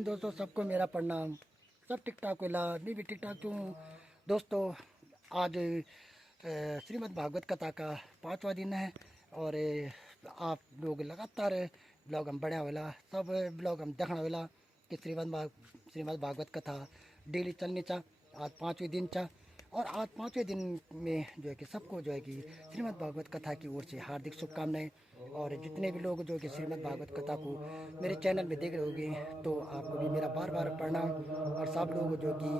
Morning दोस्तों, सबको मेरा प्रणाम। सब ठीक ठाक होला, मैं भी ठीक ठाक हूँ। दोस्तों आज श्रीमद् भागवत कथा का 5वां दिन है और आप लोग लगातार ब्लॉग हम बढ़िया होला, सब ब्लॉग हम देखना होला कि श्रीमद् भागवत कथा डेली चलनी चा। आज 5वें दिन चा और आज 5वें दिन में जो है कि सबको जो है कि श्रीमद् भागवत कथा की ओर से हार्दिक शुभकामनाएं। और जितने भी लोग जो है कि श्रीमद् भागवत कथा को मेरे चैनल में देख रहे होंगे तो आपको भी मेरा बार बार प्रणाम। और सब लोग जो कि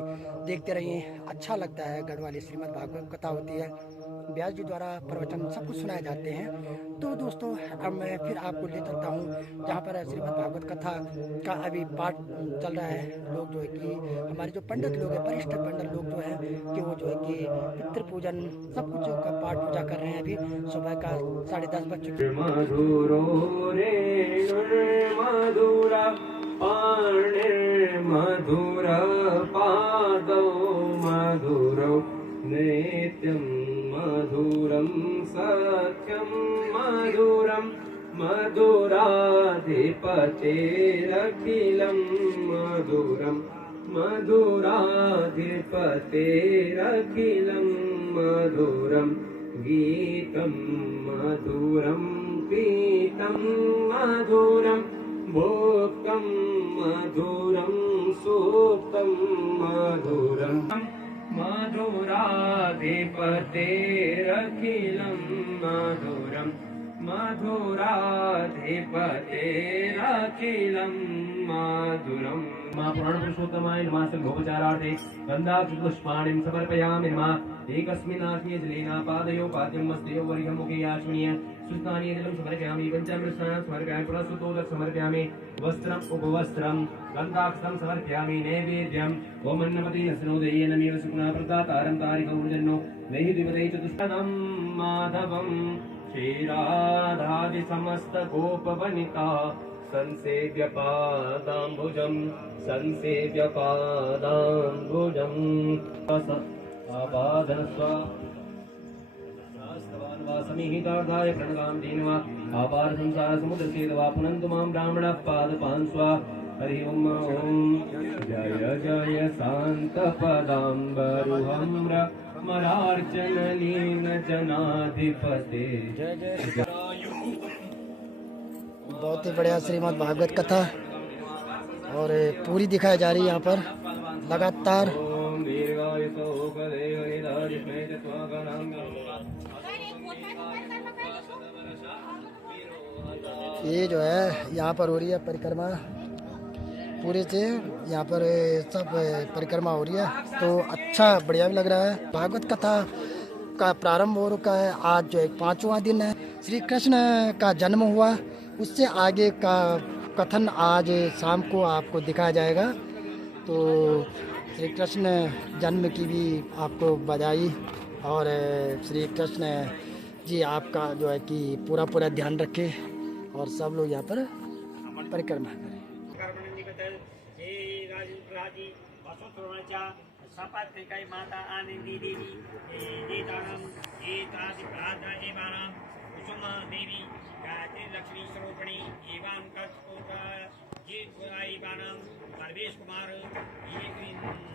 देखते रहिए, अच्छा लगता है। गढ़वाली श्रीमद् भागवत कथा होती है, व्यास जी द्वारा प्रवचन सब कुछ सुनाए जाते हैं। तो दोस्तों अब मैं फिर आपको ले चलता हूँ जहाँ पर श्रीमद् भागवत कथा का अभी पाठ चल रहा है। लोग जो है कि हमारे जो पंडित लोग हैं, वरिष्ठ पंडित लोग जो हैं कि वो जो है कि पितृ पूजन सब कुछ का पाठ पूजा कर रहे हैं। अभी सुबह का 10:30 बज चुके हैं। मधुरो रे मधुरा मधुर पादौ मधुरौ नित्यं मधुरं सत्यं मधुरं मधुराधिपतेरखिलं मधुरं मधुराधिपतेरखिलं मधुरं गीतं मधुरं पीतं मधुरं भोक्तं मधुरं सूक्तं मधुरं मधुराधिपतेरखिलं मधुरं मधुराधिपतेरखिलं मधुरम् पुराणपुरुषोत्तमाय नमः। संघोपचारार्थे गन्धाक्षपुष्पाणिं समर्पयामि नमः। एकस्मिन् आत्मीय जलेन पादयो पाद्यं मस्तयो वरिहं मुखे आचमनीय सुस्नानि जलं समर्पयामि। पञ्चामृतान् समर्पयामि। पुनस्तुतोदकं समर्पयामि। वस्त्रम् उपवस्त्रं गन्धाक्षतं समर्पयामि। नैवेद्यम् ओम अन्नपति हसनोदयेनमेव सुखना प्रदातारं तारिकौर्जन्नो नैहि दिवदै चतुष्पदं माधवं श्रीराधादि समस्त गोपवनिता संसेव्य पादाम्बुजं संसेव्य पादाम्बुजं आपादनस्व समीहितार्थाय प्रणगां दीनवा आपार संसार समुद्र सेदवा पुनन्तु मां ब्राह्मणः पादपान् स्वा। हरि ओम जय जय शांत पदाम्बरुहम्र मरार्चन लीन जनाधिपते। बहुत ही बढ़िया श्रीमद् भागवत कथा और पूरी दिखाई जा रही है यहाँ पर लगातार। ये जो है यहाँ पर हो रही है परिक्रमा पूरे से, यहाँ पर सब परिक्रमा हो रही है तो अच्छा बढ़िया भी लग रहा है। भागवत कथा का प्रारंभ हो रखा है। आज जो है 5वां दिन है। श्री कृष्ण का जन्म हुआ, उससे आगे का कथन आज शाम को आपको दिखाया जाएगा। तो श्री कृष्ण जन्म की भी आपको बधाई। और श्री कृष्ण जी आपका जो है कि पूरा ध्यान रखे और सब लोग यहाँ पर परिक्रमा करें। सपत्रिकै माता आनंदी देवी देतारम एतादि एवानाम कुसुमा देवी गायत्री लक्ष्मी स्वरूपिणी एवं कथकोटा ये एवानाम सर्वेश कुमार ये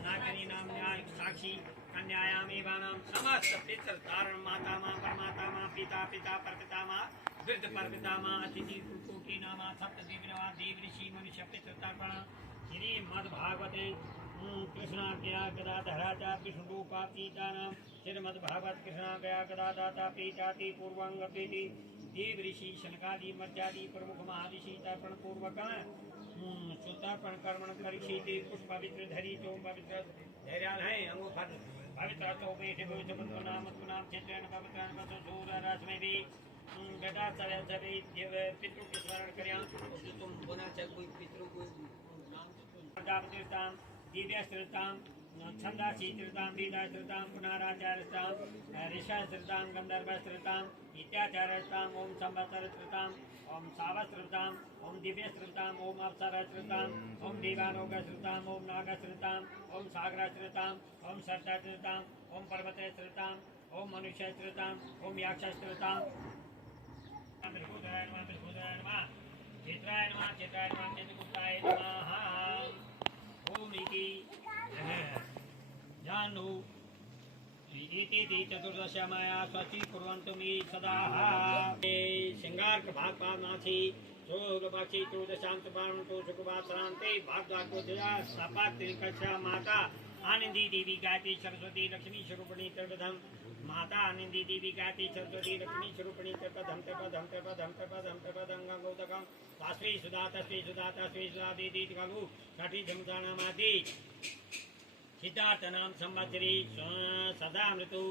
नागरी नाम न्याय साक्षी कन्यायाम एवानाम समस्त पितृ तारण माता मां परमाता मां पिता पिता परपिता मां वृद्ध परपिता मां अतिथि कोटि नामा सप्त देवनवा देव ऋषि मनुष्य पितृ तर्पण श्रीमद् भागवते कृष्णाज्ञा गदाधराचा विष्णुरूपातीतानां श्रीमद् भागवत कृष्णाज्ञा गदादाता पीताति पूर्वांगपेति देव ऋषि शनकादि मर्यादि प्रमुख महाऋषि तर्पण पूर्वक सुतर्पण कर्मण करिष्यति पुष्प पवित्र धरी चोम पवित्र धैर्याल है अंगो फल पवित्र तो बेटे भविष्य नाम चित्रण पवित्र सूर रश्मि भी गदा सभी पितृ के स्मरण करिया। तुम बोलना चाहे कोई पितृ को नाम प्रजापतिस्तां दिव्यस्त्रतां छन्दासीत्रतां वेदास्त्रतां पुनराचार्यस्तां ऋषास्त्रतां गन्धर्वस्त्रतां इत्याचार्यस्तां ओम संवत्सरस्त्रतां ओम सावस्त्रतां ओम दिव्यस्त्रतां ओम अप्सरस्त्रतां ओम देवानोगस्त्रतां ओम नागस्त्रतां ओम सागरस्त्रतां ओम सर्पस्त्रतां ओम पर्वतस्त्रतां ओम मनुष्यस्त्रतां ओम याक्षस्त्रतां चित्राय नमः चित्रगुप्ताय नमः। इति जानु इति चतुर्दश्यामाया स्वस्ति कुर्वन्तु मे सदा श्रृंगार प्रभात पावनासी सोलपक्षी चतुर्दशांत पावनतो सुखवासरांते भागवतो जया सपात्रि कक्षा माता आनंदी देवी गायत्री सरस्वती लक्ष्मी स्वरूपिणी त्रिपदम माता आनंदी देवी गायत्री सरस्वती लक्ष्मी स्वरूपिणी त्रिपदम त्रिपदम त्रिपदम त्रिपदम त्रिपदम गंगोदकम तस्मै सुधा तस्मै सुधा तस्मै सुधा दीदी गंगू छठी धमसानामादि सिद्धार्थ नाम संवत्सरी सदा मृत्यु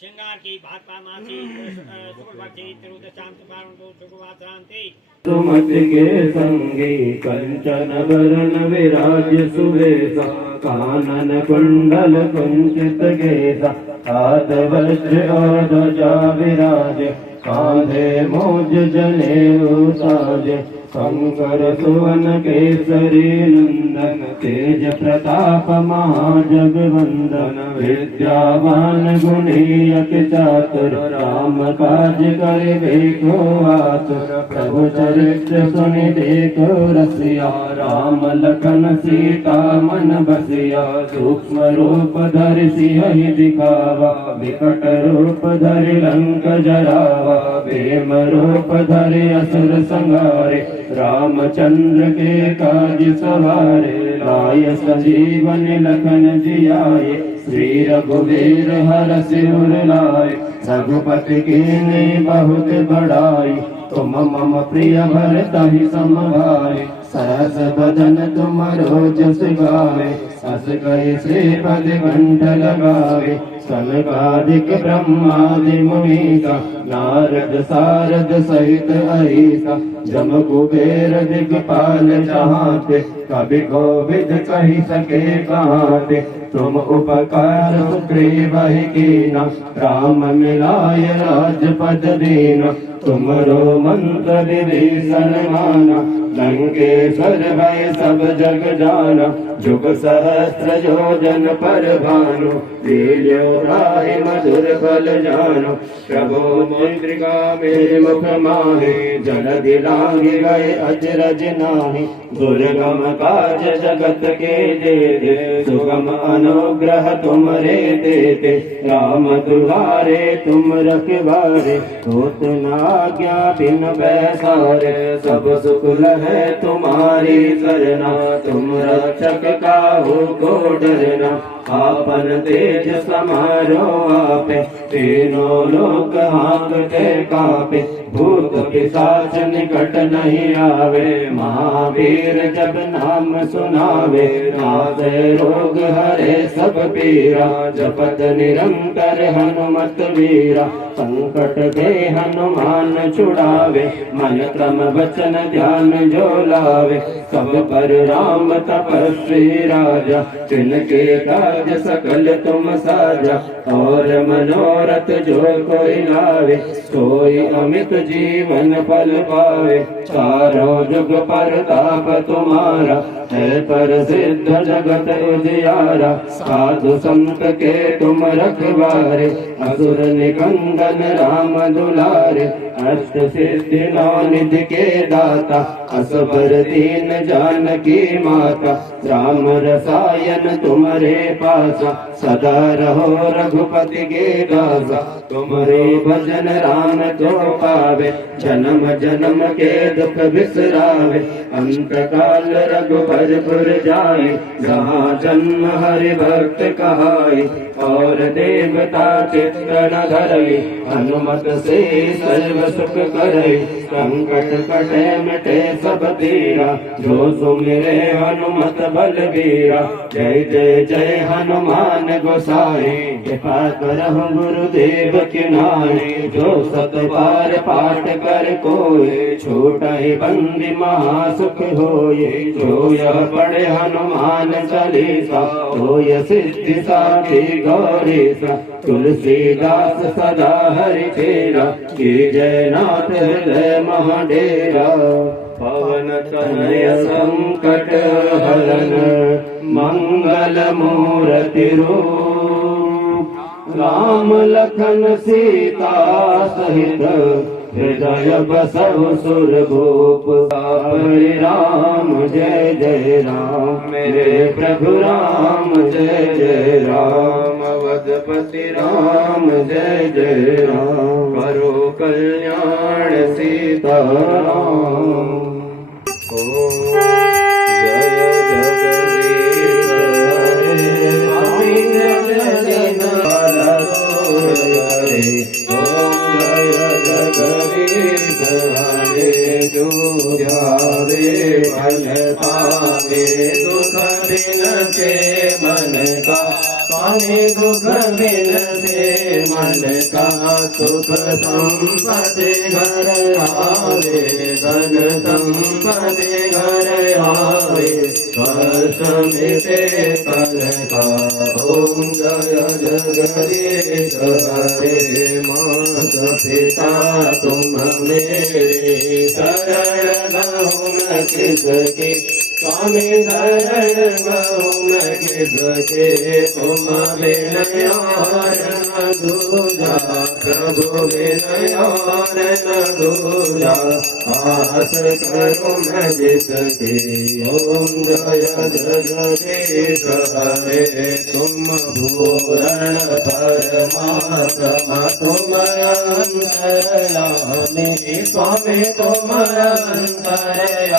श्रृंगार की भागपा मासी शुक्लपक्षी त्रिदशांत पावनतो सुखवासरांते सुमति के संगी कंचन वरण विराज सुवेशा कानन कुंडल कुंचित केसा हाथ वज्र और ध्वजा विराज कांधे मोज जनेऊ साज शंकर सुवन केसरी नंदन तेज प्रताप महाजगवंदन विद्यावान गुणी अति चातुर राम काज करिबे को आतुर प्रभु चरित्र सुनि देखो रसिया राम लखन सीता मन बसिया सूक्ष्म रूप धरि सिंह दिखावा विकट रूप धरि लंक जरावा भीम रूप धरि असुर संहारे रामचंद्र के काज सवारे लाय संजीवन लखन जियाए श्री रघुवीर हरषि उर लाए रघुपति कीन्ही बहुत बड़ाई तुम मम प्रिय भरतहि समभाए सहस बदन तुम रोजस गावे अस कहि श्रीपद कंठ लगावे सनकादिक ब्रह्मादि मुनीसा नारद सारद सहित अहिसा जम कुबेर दिगपाल चाहते कभी कोविद कही सके कहाते तुम उपकार सुग्रीवहि कीना राम मिलाय राजपद दीना तुमरो मंत्र विभीषण माना लंकेश्वर भय सब जग जाना जुग सहस्र योजन पर भानु लील्यो राहि मधुर बल जानो प्रभु मुद्रिका मेरे मुख माहे जलधि लांघि गए अचरज नाहि दुर्गम काज जगत के जेते सुगम अनुग्रह तुमरे देते राम दुलारे तुम रखवारे होत न आज्ञा बिन बैसारे सब सुख लहै तुम्हारी सरना तुम रक्षक काहू को डरना आपन तेज समारो आपे तीनों लोक हाँकते कापे भूत पिशाच निकट नहीं आवे महावीर जब नाम सुनावे नासे रोग हरे सब पीरा जपत निरंतर हनुमत वीरा संकट के हनुमान छुड़ावे मन क्रम वचन ध्यान जो लावे सब पर राम तपस्वी राजा तिनके काज सकल तुम साजा और मनोरथ जो कोई लावे सोई अमित जीवन फल पावे चारों जुग परताप तुम्हारा है प्रसिद्ध जगत उजियारा साधु संत के तुम रखवारे असुर निकंदन राम दुलारे अष्ट सिद्धि नौ निधि के दाता असबर दीन जानकी माता राम रसायन तुम्हारे पासा सदा रहो रघुपति के दासा तुम्हारे भजन राम को पावे जन्म जन्म के दुख बिसरावे अंत काल रघुपरपुर जाए जहाँ जन्म हरि भक्त कहाई और देवता चित्रण धरई हनुमत से सर्व सुख करई संकट कटे मिटे सब तीरा जो सुमिरे हनुमत बलबीरा जय जय जय हनुमान गोसाई कृपा करहु गुरुदेव की नाई जो सत बार पाठ कर कोई छोटा ही बंदी महासुख होए जो यह पढ़े हनुमान चालीसा तो यह सिद्धि साखी गौरीसा तुलसीदास सदा हरि तेरा की जय नाथ हृदय महाडेरा पवन तनय संकट हरण मंगल मूर्ति रूप राम लखन सीता सहित हृदय बसव सुर भूप हरे राम जय जय राम मेरे प्रभु राम जय जय राम अवधपति राम जय जय राम करो कल्याण सीताराम ओम जय जगदीश हरे स्वामी जय हरे ओम जय जगदीश हरे जो ध्यावे फल पावे दुख बिनते मन का स्वामी दुख बिनते मन का सुख संपत्ति घर आवे धन संपत्ति घर आवे स्पर्श मिटे कल का ओम जय जगदीश हरे मात पिता तुम मेरे शरण बहुम किसकी स्वामी शरण बहुम किसके तुम विनयार न दूजा प्रभु विनयार न दूजा आस करो मैं जिसके ओम जय जगदीश हरे तुम पूर्ण परमात्मा तुम अंतर्यामी स्वामी तुम अंतर्यामी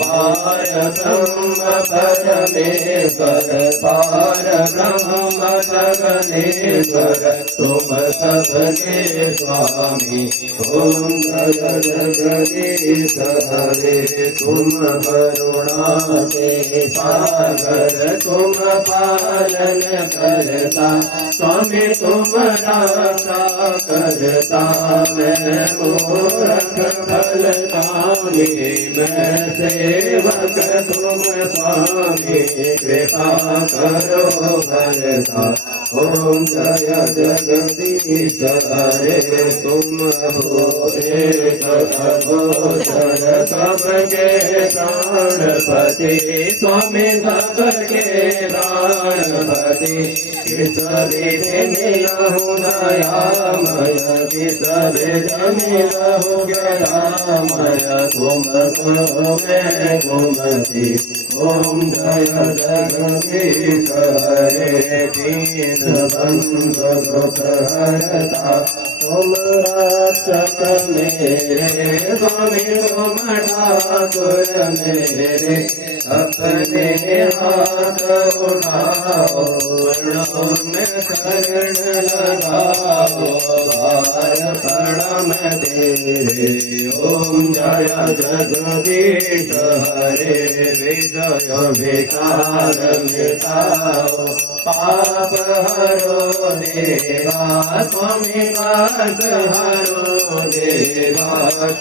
पार ब्रह्म परमेश्वर पार ब्रह्म जगदीश्वर तुम सबके स्वामी ओम जय जगदीश हरे तुम करुणा के सागर तुम पालन करता स्वामी तुम रक्षा करता मैं मूर्ख फलदानी मैं सेवक तुम स्वामी कृपा करो भरता ओम जय जगदीश हरे तुम हो एक अघोषर सबके प्राणपति स्वामी सबके प्राणपति किस विधि मिलहु दयामय किस विधि मिलहु गयामय तुम को मैं घुमती ओम जय जगदीश हरे दीन बंधु दुख हरता तुम रक्षक मेरे स्वामी तुम ठाकुर मेरे अपने हाथ उठाओ में शरण लगाओ भार प्रणाम तेरे ओम जय जगदीश हरे विजय विकार मिटाओ पाप हरो देवा स्वामी पाप हरो देवा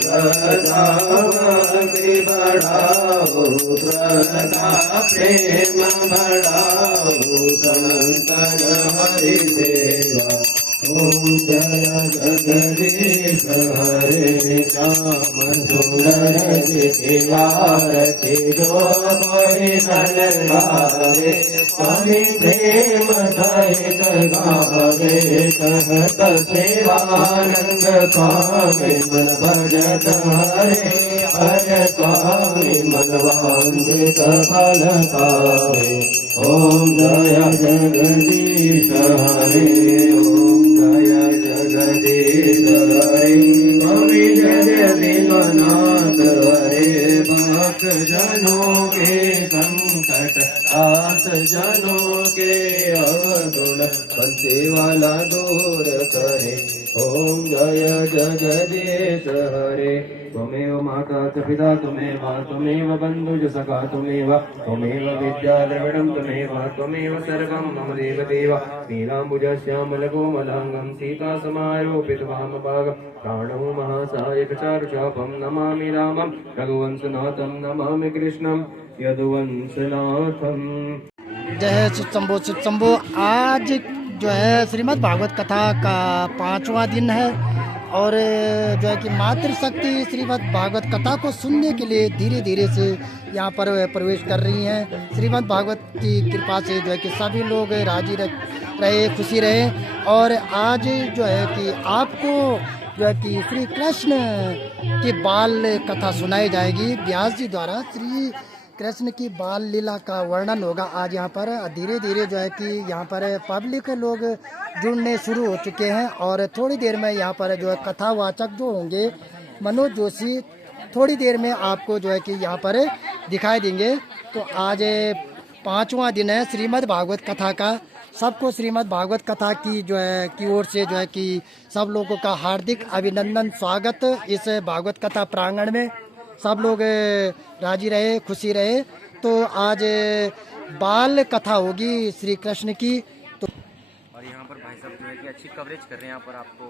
सदा भक्ति बढ़ाओ सदा प्रेम बढ़ाओ संतन हरि सेवा ओम जय जगदीश हरे राम सुंदर आरती जो कोई नर गावे स्वामी प्रेम सहित गावे कहत सेवानंद स्वामी मन भजत हरे हर स्वामी मन वांछित फल पावे ओम जय जगदीश हरे ओम जय जगदीश हरे स्वामी जय दीननाथ हरे भक्त जनों के संकट आस जनों के अवगुण बंसी वाला दूर करे ओम जय जगदीश हरे त्वमेव माता च पिता त्वमेव बन्धुज सखा त्वमेव विद्या द्रविणं त्वमेव सर्वं मम देवदेव नीलाम्बुजश्यामलकोमलाङ्गं सीतासमारोपित वामभागं प्राणो महासायक चारुचापं नमामि रामं रघुवंशनाथं नमामि कृष्णं यदुवंशनाथम्। जय चित शंभो। आज जो है श्रीमद् भागवत कथा का 5वां दिन है और जो है कि मातृशक्ति श्रीमद् भागवत कथा को सुनने के लिए धीरे धीरे से यहाँ पर प्रवेश कर रही हैं। श्रीमद् भागवत की कृपा से जो है कि सभी लोग राजी रहे, खुशी रहे। और आज जो है कि आपको जो है कि श्री कृष्ण की बाल कथा सुनाई जाएगी। व्यास जी द्वारा श्री कृष्ण की बाल लीला का वर्णन होगा आज यहाँ पर। धीरे धीरे जो है कि यहाँ पर पब्लिक लोग जुड़ने शुरू हो चुके हैं और थोड़ी देर में यहाँ पर जो है कथावाचक जो होंगे मनोज जोशी थोड़ी देर में आपको जो है कि यहाँ पर दिखाई देंगे। तो आज 5वां दिन है श्रीमद् भागवत कथा का। सबको श्रीमद् भागवत कथा की जो है की ओर से जो है कि सब लोगों का हार्दिक अभिनंदन, स्वागत इस भागवत कथा प्रांगण में। सब लोग राजी रहे, खुशी रहे। तो आज बाल कथा होगी श्री कृष्ण की। तो और यहाँ पर भाई साहब जो है कि अच्छी कवरेज कर रहे हैं। यहाँ पर आपको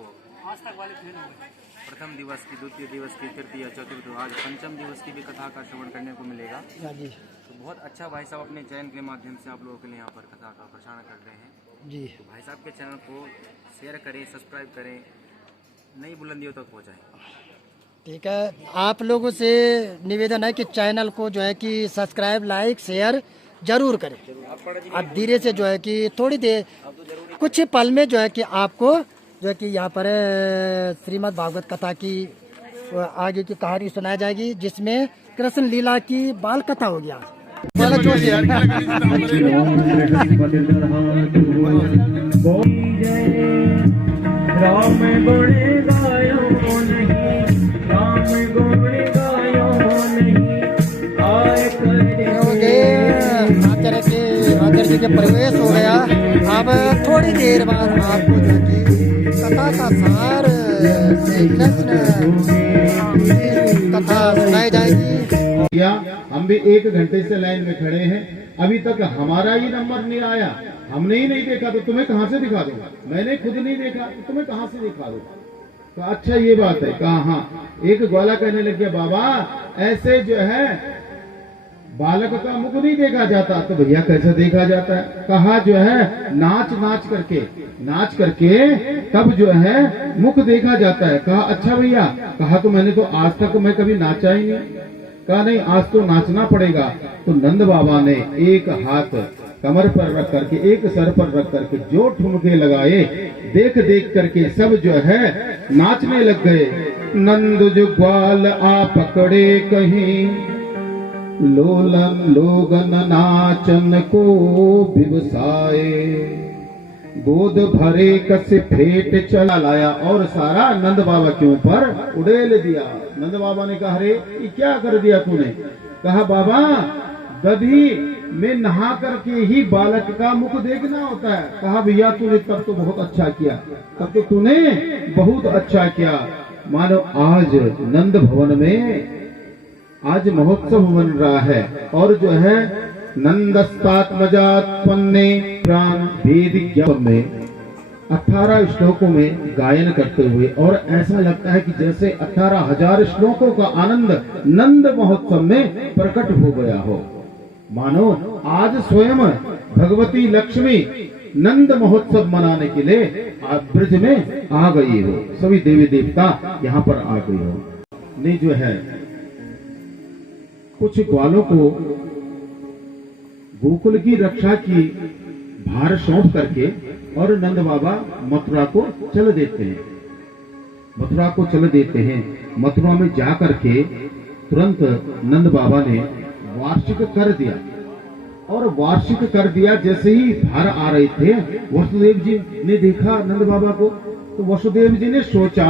प्रथम दिवस की, द्वितीय दिवस की, तृतीय, चतुर्थ, आज पंचम दिवस की भी कथा का श्रवण करने को मिलेगा। जी तो बहुत अच्छा भाई साहब अपने चैनल के माध्यम से आप लोगों के लिए यहाँ पर कथा का प्रसारण कर रहे हैं। जी तो भाई साहब के चैनल को शेयर करें, सब्सक्राइब करें, नई बुलंदियों तक पहुँचाएं। ठीक है, आप लोगों से निवेदन है कि चैनल को जो है कि सब्सक्राइब, लाइक, शेयर जरूर करें। अब धीरे से जो है कि थोड़ी देर कुछ पल में जो है कि आपको जो है कि यहाँ पर श्रीमद् भागवत कथा की आगे की कहानी सुनाई जाएगी, जिसमें कृष्ण लीला की बाल कथा होगी। आज बोला जोश है। राम गुण गायो नहीं, राम गुण गायो नहीं, आए आचार्य जी के प्रवेश हो गया। अब थोड़ी देर बाद आपको जो कि कथा का सार श्री कृष्ण कथा सुनाई जाएगी। हम भी 1 घंटे से लाइन में खड़े हैं, अभी तक हमारा ही नंबर नहीं आया। हमने ही नहीं देखा तो तुम्हें कहाँ से दिखा दूंगा? मैंने खुद नहीं देखा तो तुम्हें कहाँ से दिखा दूँ? तो अच्छा ये बात है। कहा हाँ, एक ग्वाला कहने लग गया, बाबा ऐसे जो है बालक का मुख नहीं देखा जाता। तो भैया कैसे देखा जाता है? कहा जो है नाच करके तब जो है मुख देखा जाता है। कहा अच्छा भैया। कहा तो मैंने तो आज तक मैं कभी नाचा ही नहीं। कहा नहीं, आज तो नाचना पड़ेगा। तो नंद बाबा ने एक हाथ कमर पर रख करके, एक सर पर रख करके जो ठुमके लगाए, देख देख करके सब जो है नाचने लग गए। नंद जो ग्वाल आ पकड़े कहीं, लोलन लोगन नाचन को विवसाए, गोद भरे कस फेट चला लाया और सारा नंद बाबा के ऊपर उड़ेल दिया। नंद बाबा ने कहा, अरे ये क्या कर दिया तूने? कहा बाबा, दधी में नहा करके ही बालक का मुख देखना होता है। कहा भैया तूने तब तो बहुत अच्छा किया, तब तो तूने बहुत अच्छा किया। मानो आज नंद भवन में आज महोत्सव बन रहा है और जो है नंदस्तात्मजात्पन्ने प्राण भेद में 18 श्लोकों में गायन करते हुए, और ऐसा लगता है कि जैसे 18,000 श्लोकों का आनंद नंद महोत्सव में प्रकट हो गया हो। मानो आज स्वयं भगवती लक्ष्मी नंद महोत्सव मनाने के लिए आप ब्रज में आ गई हो, सभी देवी देवता यहाँ पर आ गई हो। ने जो है कुछ ग्वालों को गोकुल की रक्षा की भार सौंप करके और नंद बाबा मथुरा को चल देते हैं। मथुरा में जा करके तुरंत नंद बाबा ने वार्षिक कर दिया, और वार्षिक कर दिया। जैसे ही भार आ रहे थे, वसुदेव जी ने देखा नंद बाबा को, तो वसुदेव जी ने सोचा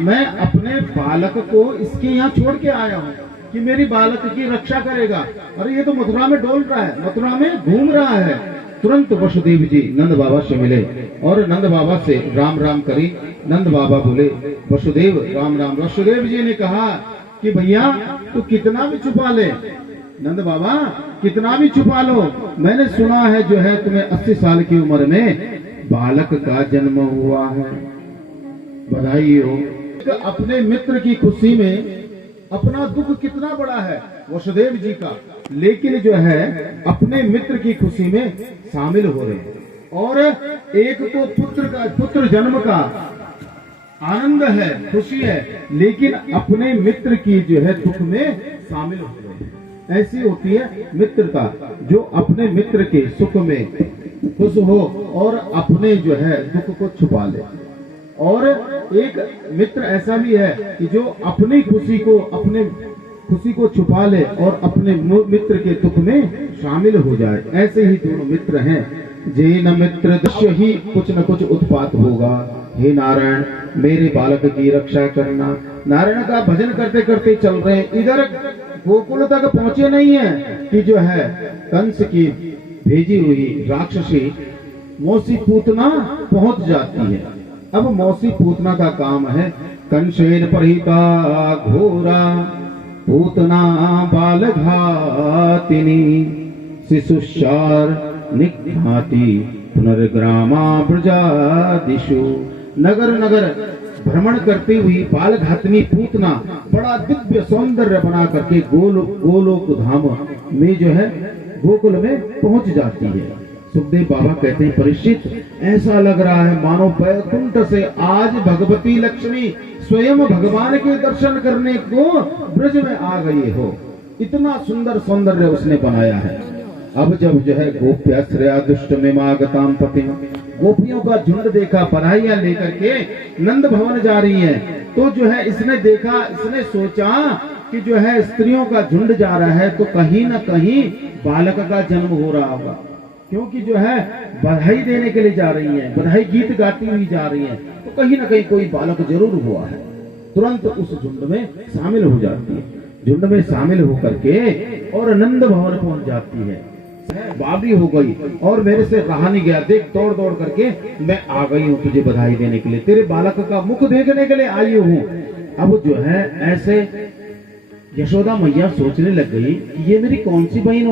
मैं अपने बालक को इसके यहाँ छोड़ के आया हूँ कि मेरी बालक की रक्षा करेगा। अरे ये तो मथुरा में डोल रहा है, मथुरा में घूम रहा है। तुरंत वसुदेव जी नंद बाबा से मिले और नंद बाबा से राम राम करी। नंद बाबा बोले, वसुदेव राम राम। वसुदेव जी ने कहा कि भैया तू कितना भी छुपा ले, नंद बाबा कितना भी छुपा लो, मैंने सुना है जो है तुम्हें 80 साल की उम्र में बालक का जन्म हुआ है, बधाई हो। अपने मित्र की खुशी में अपना दुख कितना बड़ा है वसुदेव जी का, लेकिन जो है अपने मित्र की खुशी में शामिल हो रहे हैं। और एक तो पुत्र जन्म का आनंद है, खुशी है, लेकिन अपने मित्र की जो है दुख में शामिल हो रहे हैं। ऐसी होती है मित्रता, जो अपने मित्र के सुख में खुश हो और अपने जो है दुख को छुपा ले। और एक मित्र ऐसा भी है कि जो अपनी खुशी को छुपा ले और अपने मित्र के दुख में शामिल हो जाए। ऐसे ही दोनों मित्र हैं। जे न मित्र दृश्य ही कुछ न कुछ उत्पात होगा। हे नारायण, मेरे बालक की रक्षा करना। नारायण का भजन करते करते चल रहे हैं, इधर गोकुल तक पहुंचे नहीं है कि जो है कंस की भेजी हुई राक्षसी मौसी पूतना पहुंच जाती है। अब मौसी पूतना का काम है कंसेन परिता घोरा पूतना बालघातिनी शिशुशार निघाति पुनर्ग्रामा प्रजादिशु। नगर नगर भ्रमण करती हुई बालघातिनी पूतना बड़ा दिव्य सौंदर्य बना करके गोलोक धाम में जो है गोकुल में पहुंच जाती है। सुखदेव बाबा कहते हैं, परीक्षित, ऐसा लग रहा है मानो वैकुंठ से आज भगवती लक्ष्मी स्वयं भगवान के दर्शन करने को ब्रज में आ गई हो। इतना सुंदर सौंदर्य उसने बनाया है। अब जब जो है गोप्याश्रया दुष्ट मिमागताम पतिम, गोपियों का झुंड देखा पराइयां लेकर के नंद भवन जा रही है, तो जो है इसने देखा, इसने सोचा कि जो है स्त्रियों का झुंड जा रहा है तो कहीं न कहीं बालक का जन्म हो रहा होगा, क्योंकि जो है बधाई देने के लिए जा रही है, बधाई गीत गाती हुई जा रही है, तो कहीं न कहीं कोई बालक जरूर हुआ है। तुरंत उस झुंड में शामिल हो जाती है, झुंड में शामिल होकर के और नंद भवन पहुंच जाती है। बाबरी हो गई और मेरे से रहा नहीं गया, देख दौड़ दौड़ करके मैं आ गई हूँ तुझे बधाई देने के लिए, तेरे बालक का मुख देखने के लिए आई हूँ। अब जो है ऐसे यशोदा मैया सोचने लग गई कि ये मेरी कौन सी बहन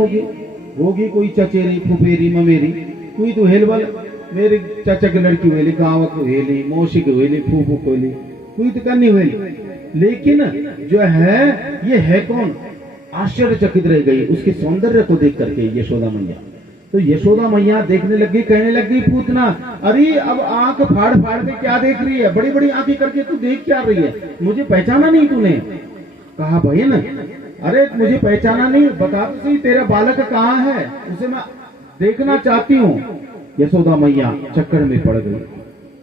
होगी कोई चचेरी फुफेरी ममेरी, कोई तो हेलबल मेरे चाचा की लड़की हुई, गाँव को हेली, मौसी की हुई, फूफू को हेली, कोई तो करनी हुई, लेकिन जो है ये है कौन? आश्चर्यचकित रह गई उसके सौंदर्य को देख करके यशोदा मैया। तो यशोदा मैया देखने लगी, कहने लगी पूतना, अरे अब आंख फाड़ फाड़ के क्या देख रही है, बड़ी बड़ी आंखें करके तू देख क्या रही है, मुझे पहचाना नहीं तूने? कहा बहन, अरे मुझे पहचाना नहीं, बता तो सही तेरा बालक कहाँ है, उसे मैं देखना चाहती हूँ। यशोदा मैया चक्कर में पड़ गई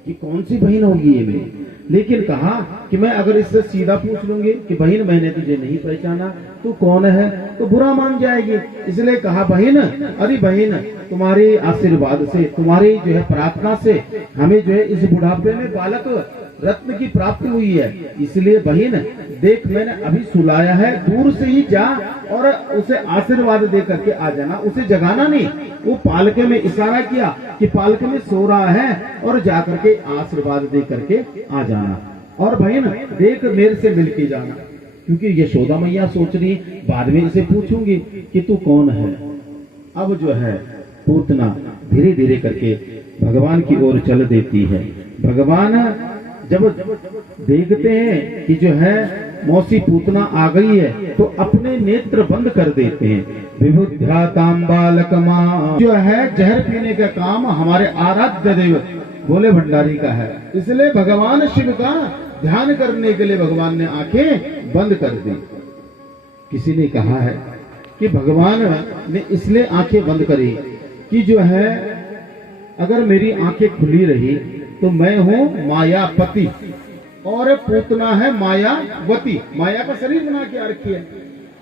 कि कौन सी बहन होगी ये मेरी, लेकिन कहा कि मैं अगर इससे सीधा पूछ लूंगी कि बहन मैंने तुझे नहीं पहचाना, तू कौन है, तो बुरा मान जाएगी। इसलिए कहा बहन, अरे बहन तुम्हारे आशीर्वाद से, तुम्हारी जो है प्रार्थना से हमें जो है इस बुढ़ापे में बालक रत्न की प्राप्ति हुई है, इसलिए बहन देख मैंने अभी सुलाया है, दूर से ही जा और उसे आशीर्वाद दे करके आ जाना, उसे जगाना नहीं। वो पालके में इशारा किया कि पालके में सो रहा है और जा करके आशीर्वाद दे करके आ जाना, और बहन देख मेरे से मिल के जाना, क्योंकि यशोदा मैया सोच रही बाद में इसे पूछूंगी कि तू कौन है। अब जो है पूतना धीरे धीरे करके भगवान की ओर चल देती है। भगवान जब देखते हैं कि जो है मौसी पूतना आ गई है, तो अपने नेत्र बंद कर देते हैं। विबुद्ध्याताम बालकमा, जो है जहर पीने का काम हमारे आराध्य देव भोले भंडारी का है, इसलिए भगवान शिव का ध्यान करने के लिए भगवान ने आंखें बंद कर दी। किसी ने कहा है कि भगवान ने इसलिए आंखें बंद करी कि जो है अगर मेरी आंखें खुली रही तो मैं हूँ मायापति और पूतना है मायावती, माया का शरीर बना के रखी है,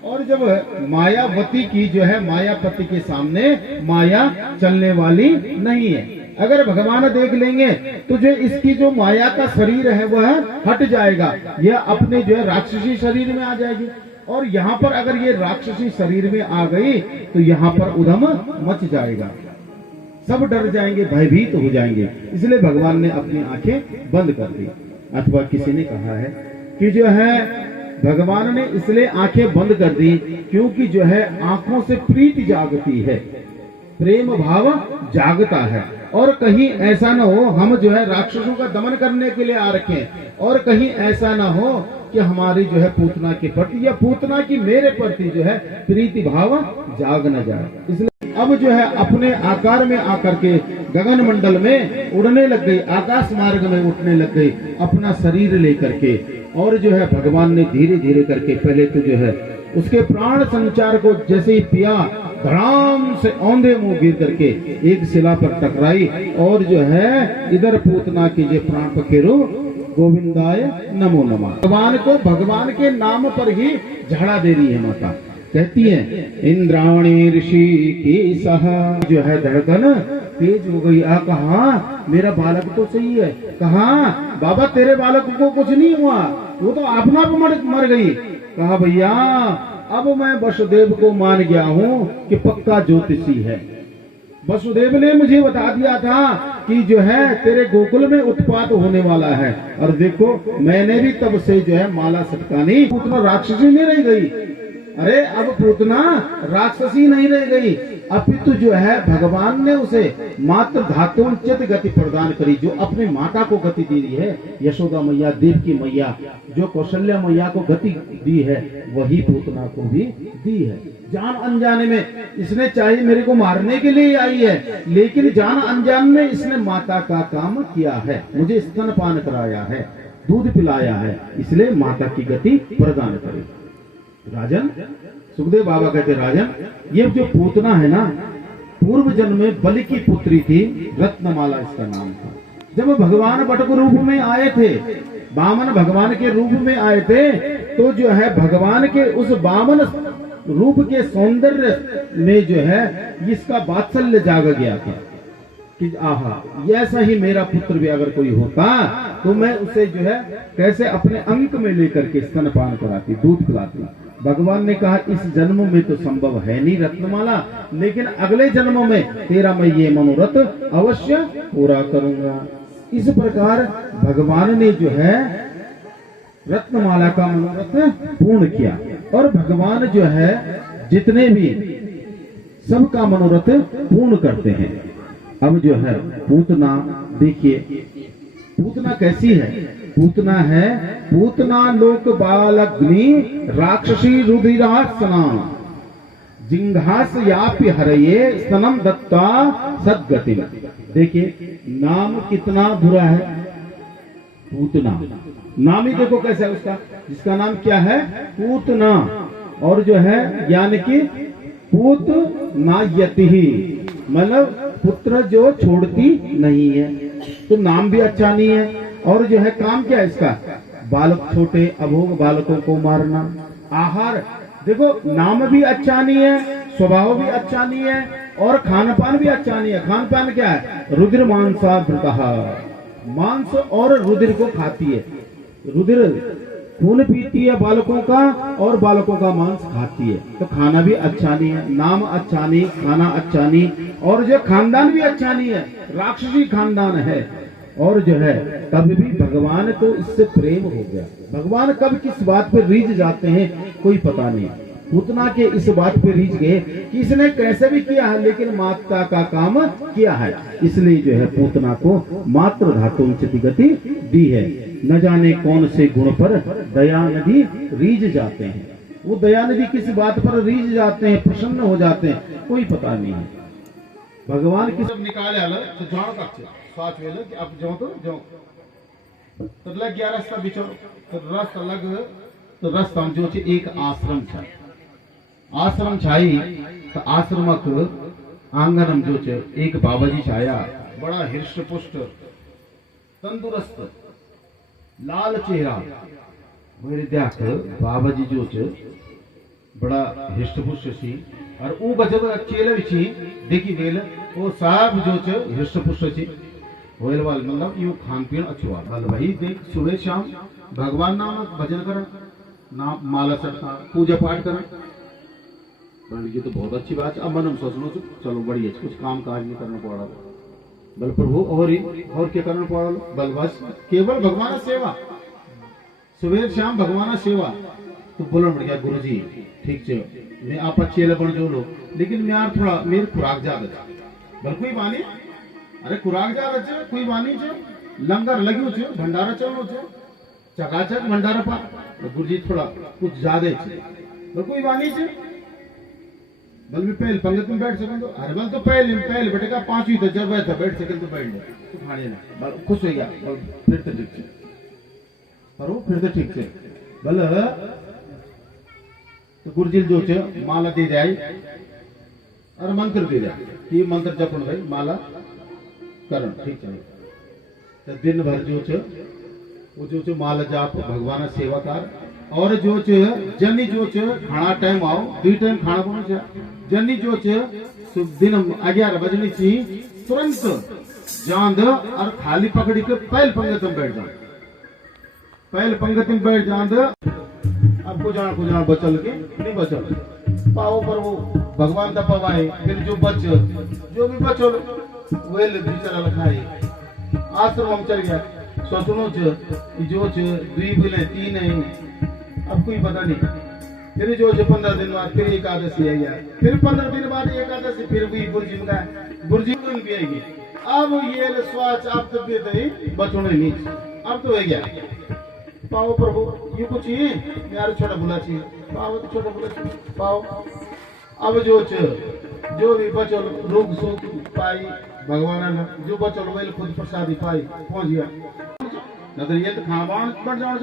और जब मायावती की जो है मायापति के सामने माया चलने वाली नहीं है। अगर भगवान देख लेंगे तो जो इसकी जो माया का शरीर है वह हट जाएगा, यह अपने जो है राक्षसी शरीर में आ जाएगी, और यहाँ पर अगर ये राक्षसी शरीर में आ गई तो यहाँ पर उधम मच जाएगा, सब डर जाएंगे, भयभीत हो जाएंगे। इसलिए भगवान ने अपनी आंखें बंद कर दी। अथवा किसी ने कहा है कि जो है भगवान ने इसलिए आंखें बंद कर दी क्योंकि जो है आंखों से प्रीति जागती है, प्रेम भाव जागता है, और कहीं ऐसा न हो हम जो है राक्षसों का दमन करने के लिए आ रखे हैं, और कहीं ऐसा न हो कि हमारी जो है पूतना के प्रति या पूतना की मेरे प्रति जो है प्रीति भाव जाग न जाए। इसलिए अब जो है अपने आकार में आकर के गगन मंडल में उड़ने लग गई, आकाश मार्ग में उठने लग गई अपना शरीर लेकर के, और जो है भगवान ने धीरे धीरे करके पहले तो जो है उसके प्राण संचार को जैसे ही पिया, धड़ाम से औंधे मुंह गिर करके एक शिला पर टकराई और जो है इधर पूतना की जे प्राण पखेरु गोविंदाय नमो नमः। भगवान को भगवान के नाम पर ही झाड़ा दे रही है माता। कहती है इंद्राणी ऋषि की सह, जो है धड़कन तेज हो गई। कहा मेरा बालक तो सही है। कहा बाबा तेरे बालक को कुछ नहीं हुआ, वो तो अपना आप मर गई। कहा भैया अब मैं वसुदेव को मान गया हूँ कि पक्का ज्योतिषी है। वसुदेव ने मुझे बता दिया था कि जो है तेरे गोकुल में उत्पात होने वाला है। और देखो मैंने भी तब से जो है माला सटकानी। पूतना राक्षसी नहीं रह गई। अरे अब पूतना राक्षसी नहीं रह गई, अपितु जो है भगवान ने उसे मात्र धातुंचित गति प्रदान करी, जो अपनी माता को गति दी है। यशोदा मैया, देवकी मैया, जो कौशल्या मैया को गति दी है वही पूतना को भी दी है। जान अनजाने में इसने चाहे मेरे को मारने के लिए आई है, लेकिन जान अनजान में इसने माता का काम किया है, मुझे स्तनपान कराया है, दूध पिलाया है, इसलिए माता की गति प्रदान करे। राजन, सुखदेव बाबा कहते राजन, ये जो पूतना है ना, पूर्व जन्म में बलि की पुत्री थी, रत्नमाला इसका नाम था। जब भगवान बटक रूप में आए थे, बामन भगवान के रूप में आए थे, तो जो है भगवान के उस बामन रूप के सौंदर्य में जो है इसका वात्सल्य जाग गया था कि आहा ऐसा ही मेरा पुत्र भी अगर कोई होता तो मैं उसे जो है कैसे अपने अंक में लेकर के स्तनपान कराती, दूध पिलाती। भगवान ने कहा इस जन्म में तो संभव है नहीं रत्नमाला, लेकिन अगले जन्म में तेरा मैं ये मनोरथ अवश्य पूरा करूंगा। इस प्रकार भगवान ने जो है रत्नमाला का मनोरथ पूर्ण किया। और भगवान जो है जितने भी सबका मनोरथ पूर्ण करते हैं। अब जो है पूतना, देखिए पूतना कैसी है। पूतना है पूतना लोक बालग्नि राक्षसी रुधिरासना जिंघास यापि हरये स्तनम दत्ता सद्गति। देखिए नाम कितना बुरा है, पूतना। नाम ही देखो कैसा है उसका, जिसका नाम क्या है पूतना। और जो है यानी कि पूत नायति ही, मतलब पुत्र जो छोड़ती नहीं है, तो नाम भी अच्छा नहीं है। और जो है काम क्या है इसका, बालक छोटे अभोग बालकों को मारना। आहार देखो नाम भी अच्छा नहीं है, स्वभाव भी अच्छा नहीं है, और खान पान भी अच्छा नहीं है। खान पान क्या है, रुधिर मांसावृतः, मांस और रुधिर को खाती है। रुधिर खून पीती है बालकों का, और बालकों का मांस खाती है। तो खाना भी अच्छा नहीं है, नाम अच्छा नहीं, खाना अच्छा नहीं, और जो खानदान भी अच्छा नहीं है, राक्षसी खानदान है। और जो है तब भी भगवान को इससे प्रेम हो गया। भगवान कब किस बात पे रीझ जाते हैं कोई पता नहीं। पूतना के इस बात पे रीझ गए कि इसने कैसे भी किया है, लेकिन माता का काम किया है, इसलिए जो है पूतना को मात्र धातुंचित गति दी है। न जाने कौन से गुण पर दयानिधि रीझ जाते हैं। वो दयानिधि किस बात पर रीझ जाते हैं, प्रसन्न हो जाते हैं, कोई पता नहीं है। भगवान की सब निकाले अलग तो जाओ कच्चे साथ वेल कि अब जाओ तो जाओ तो लग गया रास्ता बिचो तो रास्ता अलग तो रास्ता जो छे एक आश्रम छा। आश्रम छाई तो आश्रमक आंगनम जो छे एक बाबाजी छाया, बड़ा हृष्ट पुष्ट तंदुरुस्त लाल चेहरा। मेरे देख बाबाजी जो छे बड़ा हृष्ट पुष्ट सी, और वो बजब चेले छी देखी वेल वो साहब जो छे हृष्ट पुष्ट छी होल वाल, मतलब यू खान पीन अच्छो वाल भाई। देख सुबह शाम भगवान नाम भजन कर, नाम माला सटका, पूजा पाठ कर, ये तो बहुत अच्छी बात है। अब मन सोचनो चलो बढ़िया कुछ काम काज नहीं करना पड़ा बल प्रभु, और क्या करना पड़ा बल बस केवल भगवान सेवा, सुबह शाम भगवान सेवा। तो बोलन बढ़ गया गुरु जी ठीक है मैं आप चेले बन जो लो, लेकिन मैं थोड़ा मेरे खुराक ज्यादा बल कोई बानी, अरे खुराक ज्यादा छे कोई बानी छे, लंगर लग्यो छे, भंडारा चलनो छे, चकाचक भंडारा पा गुरु जी थोड़ा कुछ ज्यादा छे बल कोई बानी छे। बल में पहले पंगत में बैठ सकूं तो अरे बल तो पहले बेटेगा पांचवी तो जब बैठा बैठ सके तो बैठ जाए तो खाने ना बल खुश हो गया बल फिर तो ठीक है, और वो फिर तो ठीक है। बल तो गुरुजी जो च माला दे जाए और मंत्र दे जाए ये मंत्र जपन भाई माला करण ठीक है। तो दिन भर जो च वो जो च माला जाप भगवान सेवाकार और जो च जनी जो च खाना टाइम आओ 2 टाइम खाना बनो छ जनी जो च दिन 11 बजनी ची तुरंत जांद और खाली पकड़ी के पहल पंगत में बैठ जाओ पहल पंगत में बैठ जांद अब कुछ बचल के नहीं बचल पाओ पर वो भगवान का पवाए फिर जो भी बचो वे बेचारा लखाई आश्रम हम चल गया सोचनो जो 2 बोले 3 है अब कोई पता नहीं फिर जो 15 दिन बाद फिर एकादशी आ गया फिर 15 दिन बाद एकादशी फिर भी गुरुजी भी आएगी अब ये स्वाच आप तबियत है बचो नहीं अब तो हो गया पाओ प्रभु ये कुछ ही यार छोटा बुला चाहिए पाओ तो छोटा बुला चाहिए पाओ अब जो भी बचल रोग सुख पाई भगवान ने जो बचल वही खुद प्रसादी पाई पहुंच गया न तो ये तो खावान बढ़ जाओ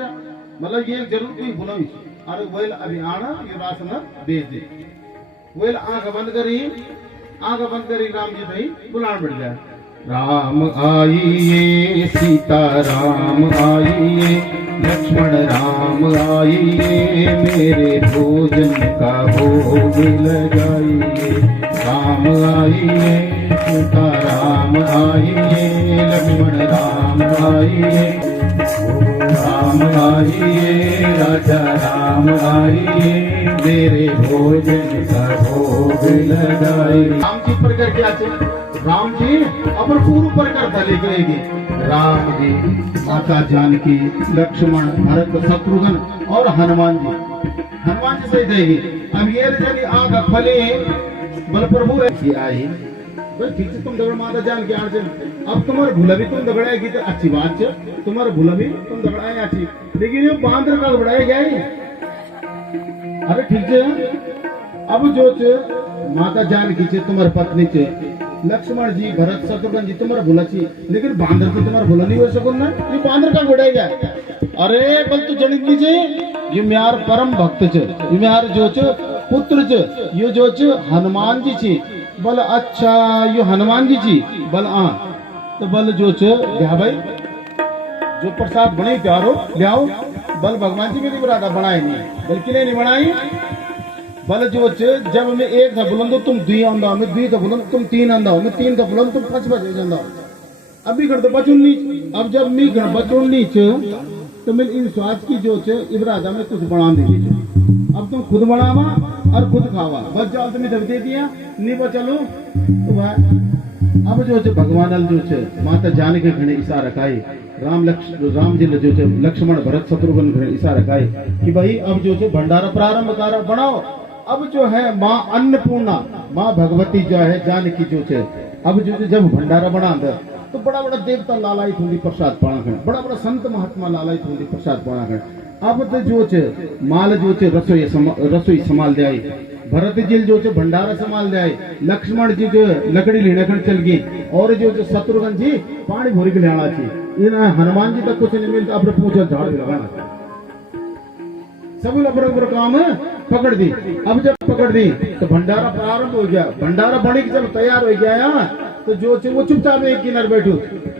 मतलब ये जरूर कोई बुलाई अरे वही अभी आना ये राशन बेच दे वही आंख बंद करी राम जी भाई बुलान बढ़ जाए राम आइए सीता राम आइए लक्ष्मण राम आइए मेरे भोजन का भोग लगाइए राम आइए सीता राम आइए लक्ष्मण राम आइए राम आइए राजा राम आइए मेरे भोजन का भोग लगाइए राम जी प्रकट किया राम जी अपर पूर्व प्रकार था लेकरेगी राम जी माता जानकी लक्ष्मण भरत शत्रुघ्न और हनुमान जी से देगी अब ये जब आग फले बल प्रभु ऐसी आई बस ठीक से तुम दगड़ माता जानकी आड़ से अब तुम्हारे भूला भी तुम दगड़ाएगी तो अच्छी बात है तुम्हारे भूला भी तुम दगड़ाए अच्छी लेकिन ये बांदर का दगड़ाया गया है अरे ठीक है अब जो माता जानकी से तुम्हारे पत्नी से लक्ष्मण जी भरत शत्रुघ्न जी तुम्हारा भूला चाहिए लेकिन बांदर तो तुम्हारा भूला नहीं हो सको ना ये बांदर का गुड़ाएगा अरे बल तू जनित लीजिए ये म्यार परम भक्त च ये म्यार जो पुत्र च ये जो हनुमान जी छी बल अच्छा ये हनुमान जी छी बल तो बल जो क्या भाई जो प्रसाद बने प्यारो लियाओ बल भगवान जी मेरी बरादा बनाए नहीं बल्कि नहीं बनाई बल जो जब मैं 1 था बुलंदो तुम 2 आंदा मैं 2 था बुलंद तुम 3 आंदा मैं 3 था बुलंद तुम 5 बजे जांदा अभी घर तो बचुन नीच अब जब मैं घर बचुन नीच तो मैं इन स्वाद की जो इब्रादा में कुछ बना दे अब तुम खुद बनावा और खुद खावा बच जाओ तुम्हें जब दे दिया नहीं बचलो तो भाई अब जो भगवान जो माता जाने के घने इशारा खाए राम जी ने जो लक्ष्मण भरत शत्रुघ्न घने इशारा खाए कि भाई अब जो भंडारा प्रारंभ करा बनाओ अब जो है माँ अन्नपूर्णा माँ भगवती जो है जानकी जो अब जो जब भंडारा बना तो बड़ा बड़ा देवता लालायित होंगी प्रसाद पाना कर बड़ा बड़ा संत महात्मा लालायित होंगी प्रसाद पाना कर अब तो जो माल जो रसोई संभाल दे आई भरत जी जो भंडारा संभाल दे आई लक्ष्मण जी जो लकड़ी लेने कर चल गई और जो शत्रुघ्न जी पानी भोरी के लेना चाहिए हनुमान जी तक कुछ नहीं मिलता अपने पूछो झाड़ लगाना सभी अपना काम पकड़ दी अब जब पकड़ दी तो भंडारा प्रारंभ हो गया भंडारा बनी जब तैयार हो गया तो जो वो चुपचाप एक किनारे बैठो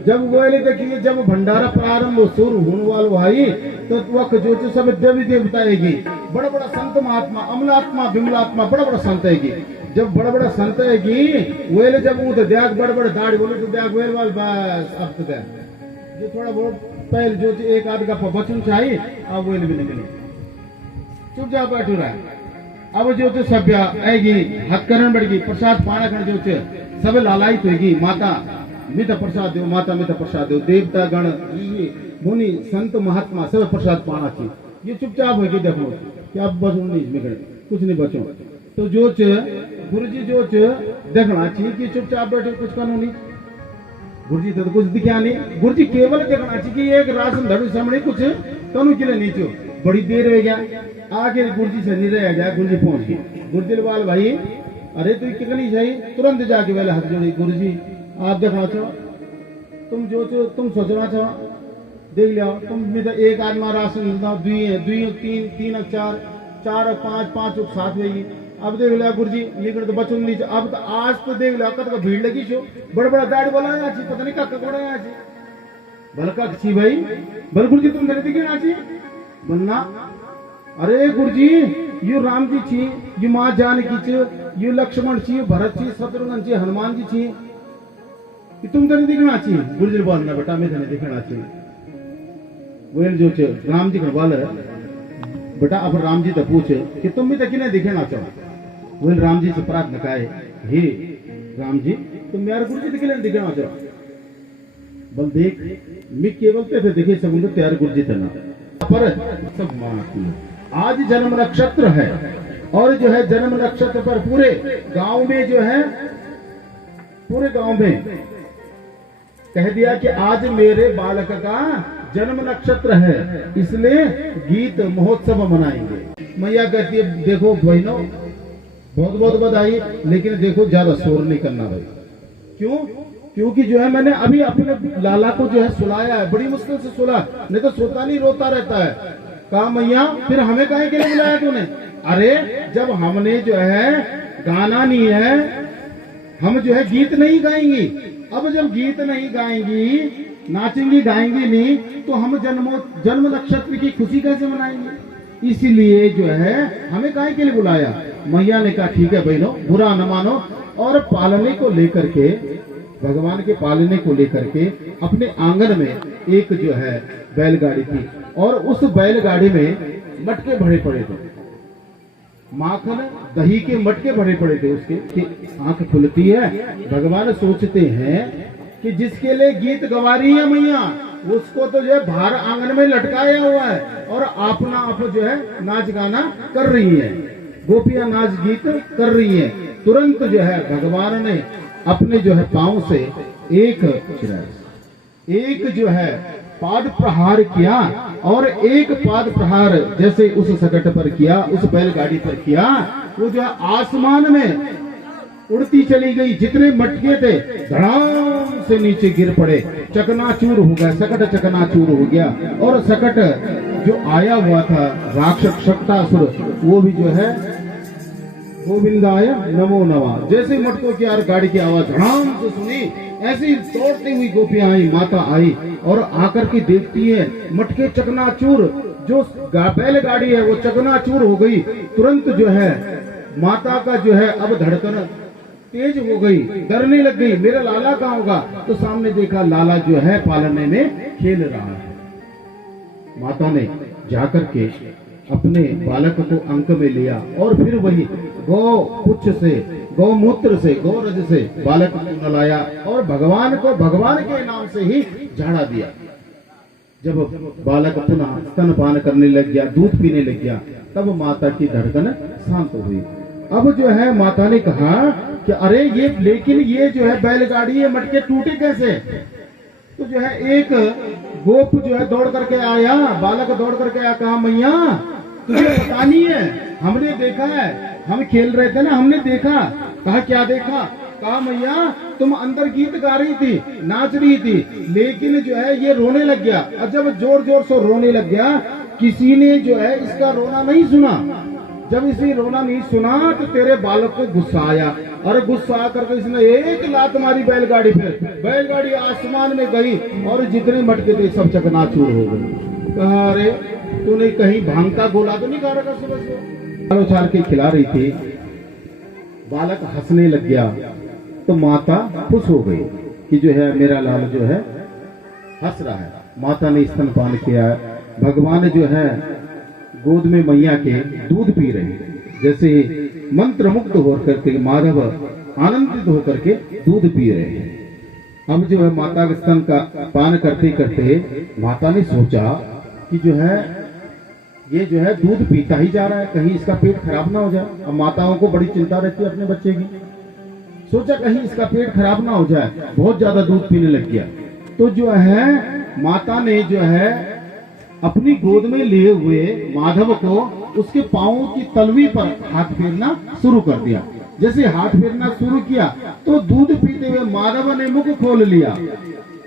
जब वो देखिए जब भंडारा प्रारंभ शुरू होने वाला भाई तो वक्त जो सब देवी देवता आएगी बड़ा बड़ा संत महात्मा अमलात्मा विमलात्मा बड़ा बड़ा संत आएगी जब बड़ा बड़ा संत आएगी वेले जब वो त्याग बड़े बड़े दाढ़ी बोले तो त्याग वेल वाल बस अब तो जो थोड़ा बहुत पहले जो एक आध का बचन चाहिए अब वेल भी निकले चुपचाप बैठो रहा अब जो सभ्य आएगी हथकरण बढ़ेगी प्रसाद पाना कर जो सब लालायित होगी माता मित प्रसाद दो माता मित प्रसाद दो देवता गण मुनि संत महात्मा सब प्रसाद पाना चाहिए ये चुपचाप होगी देखो कि अब बस नहीं कुछ नहीं बचो तो जो गुरु जी जो देखना चाहिए कि चुपचाप बैठे कुछ कानूनी गुरु जी तो कुछ दिखा नहीं गुरु जी केवल देखना चाहिए कि एक राशन धड़ू सामने कुछ कानून के लिए नीचे बड़ी देर हो गया आगे गुरु जी से नहीं रह गया गुरु जी पहुंच गए गुरु जी वाल भाई अरे तू कितनी चाहिए तुरंत जाके वाले हाथ जोड़ी गुरु जी आप देखना चाहो तुम जो तुम सोचना चाहो देख लिया तुम में तो एक आदमी राशन दुई तीन 4 4 5 5 साथ में अब देख लिया गुरुजी निकल तो बचन नीचे अब तो आज तो देख लिया कत का भीड़ लगी छो बड़ा बड़ा दाढ़ी बोला आजी पता नहीं का कोड़ा आजी बलका छी भाई बल गुरुजी तुम धरती के आजी बनना अरे गुरुजी यू राम जी छी यू मां जानकी छी यू लक्ष्मण छी भरत छी शत्रुघ्न छी हनुमान जी छी तुम धने दिखना चाहिए गुरुजी बोलना बेटा मैं धने दिखना चाहिए वो जो छे राम जी का बोल बेटा अब राम जी तो पूछे कि तुम भी तो किने दिखना चाहो वो राम जी से प्रार्थना काए हे राम जी तुम यार गुरुजी दिखले दिखना चाहो बल देख मैं केवल पे देखे सकूं तो त्यार गुरुजी तना पर सब मां आज जन्म नक्षत्र है और जो है जन्म नक्षत्र पर पूरे गांव में जो है पूरे गांव में कह दिया कि आज मेरे बालक का जन्म नक्षत्र है इसलिए गीत महोत्सव मनाएंगे मैया कहती है देखो बहनों बहुत बहुत बधाई लेकिन देखो ज्यादा शोर नहीं करना भाई क्यों क्योंकि जो है मैंने अभी अपने लाला को जो है सुलाया है बड़ी मुश्किल से सुला नहीं तो सोता नहीं रोता रहता है कहा मैया फिर हमें काहे के लिए बुलाया तूने अरे जब हमने जो है गाना नहीं है हम जो है गीत नहीं गाएंगी अब जब गीत नहीं गाएंगी नाचेंगी गाएंगी नहीं तो हम जन्म नक्षत्र की खुशी कैसे मनाएंगे इसीलिए जो है हमें काहे के लिए बुलाया मैया ने कहा ठीक है बहनों बुरा न मानो और पालने को लेकर के भगवान के पालने को लेकर के अपने आंगन में एक जो है बैलगाड़ी थी और उस बैलगाड़ी में मटके भरे पड़े थे माखन दही के मटके भरे पड़े थे उसके कि आंख खुलती है भगवान सोचते हैं कि जिसके लिए गीत गवा रही है मैया उसको तो जो है बाहर आंगन में लटकाया हुआ है और अपना आप जो है नाच गाना कर रही है गोपियां नाच गीत कर रही है तुरंत जो है भगवान ने अपने जो है पांव से एक जो है पाद प्रहार किया और एक पाद प्रहार जैसे उस सकट पर किया उस बैलगाड़ी पर किया वो जो है आसमान में उड़ती चली गई जितने मटके थे धड़ाम से नीचे गिर पड़े चकनाचूर हो गया सकट चकनाचूर हो गया और सकट जो आया हुआ था राक्षस शक्तासुर वो भी जो है गोविंदाय नमो नमः जैसे मटकों की यार गाड़ी की आवाज धड़ाम से सुनी ऐसी दौड़ती हुई गोपियां आई माता आई और आकर के देखती है मटके चकनाचूर जो बैलगाड़ी है वो चकनाचूर हो गई तुरंत जो है माता का जो है अब धड़कन तेज हो गई डरने लग गई मेरा लाला कहाँ होगा तो सामने देखा लाला जो है पालने में खेल रहा है माता ने जाकर के अपने बालक को अंक में लिया और फिर वही गौ पुच्छ से गौमूत्र से गौरज से बालक को नलाया और भगवान को भगवान के नाम से ही झाड़ा दिया जब बालक पुनः स्तनपान करने लग गया दूध पीने लग गया तब माता की धड़कन शांत हुई अब जो है माता ने कहा कि अरे ये लेकिन ये जो है बैलगाड़ी ये मटके टूटे कैसे तो जो है एक गोप जो है दौड़ करके आया बालक दौड़ करके आया कहा मैया तुझे पता नहीं है हमने देखा है हम खेल रहे थे ना हमने देखा कहा क्या देखा कहा मैया तुम अंदर गीत गा रही थी नाच रही थी लेकिन जो है ये रोने लग गया और जब जोर जोर से रोने लग गया किसी ने जो है इसका रोना नहीं सुना जब इसे रोना नहीं सुना तो तेरे बालक को गुस्सा आया और गुस्सा आकर इसने एक लात मारी बैलगाड़ी पे बैलगाड़ी आसमान में गई और जितने मटके थे सब चकनाचूर हो गए कहा अरे तूने कहीं भांगता गोला तो नहीं खा रखा सुबह से उछाल के खिला रही थी बालक हंसने लग गया तो माता खुश हो गई कि जो है मेरा लाल जो है हंस रहा है माता ने स्तनपान किया भगवान जो है गोद में मैया के दूध पी रहे जैसे मंत्र मुक्त होकर के माधव आनंदित होकर के दूध पी रहे हैं अब जो है माता के स्तन का पान करते करते माता ने सोचा कि जो है ये जो है दूध पीता ही जा रहा है कहीं इसका पेट खराब ना हो जाए अब माताओं को बड़ी चिंता रहती है अपने बच्चे की सोचा कहीं इसका पेट खराब ना हो जाए बहुत ज्यादा दूध पीने लग गया तो जो है माता ने जो है अपनी गोद में लिए हुए माधव को उसके पांवों की तलवी पर हाथ फेरना शुरू कर दिया जैसे हाथ फेरना शुरू किया तो दूध पीते हुए माधव ने मुख खोल लिया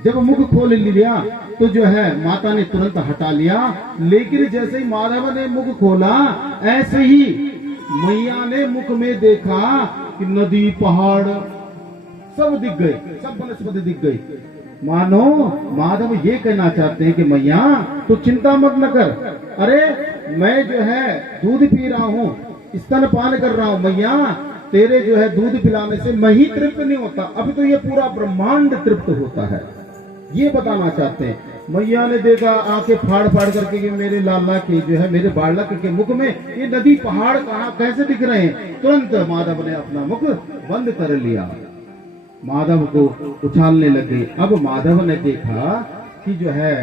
जब मुख खोल लिया तो जो है माता ने तुरंत हटा लिया, लेकिन जैसे ही माधव ने मुख खोला ऐसे ही मैया ने मुख में देखा कि नदी पहाड़ सब दिख गए, सब वनस्पति दिख गई। मानो माधव ये कहना चाहते हैं कि मैया तो चिंता मत न कर, अरे मैं जो है दूध पी रहा हूँ, स्तनपान कर रहा हूँ, मैया तेरे जो है दूध पिलाने से मैं ही तृप्त नहीं होता, अभी तो ये पूरा ब्रह्मांड तृप्त होता है, ये बताना चाहते हैं। मैया ने देखा आंखें फाड़ फाड़ करके कि मेरे लाला के जो है मेरे बालक के मुख में ये नदी पहाड़ कहाँ कैसे दिख रहे हैं। तुरंत माधव ने अपना मुख बंद कर लिया, माधव को उछालने लगे। अब माधव ने देखा कि जो है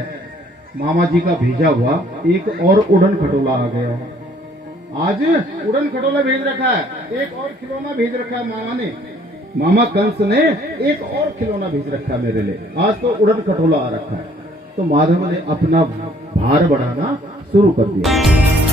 मामा जी का भेजा हुआ एक और उड़न खटोला आ गया। आज उड़न खटोला भेज रखा है, एक और खिलौना भेज रखा है मामा ने, मामा कंस ने एक और खिलौना भेज रखा है मेरे लिए, आज तो उड़न खटोला आ रखा है। तो माधव ने अपना भार बढ़ाना शुरू कर दिया।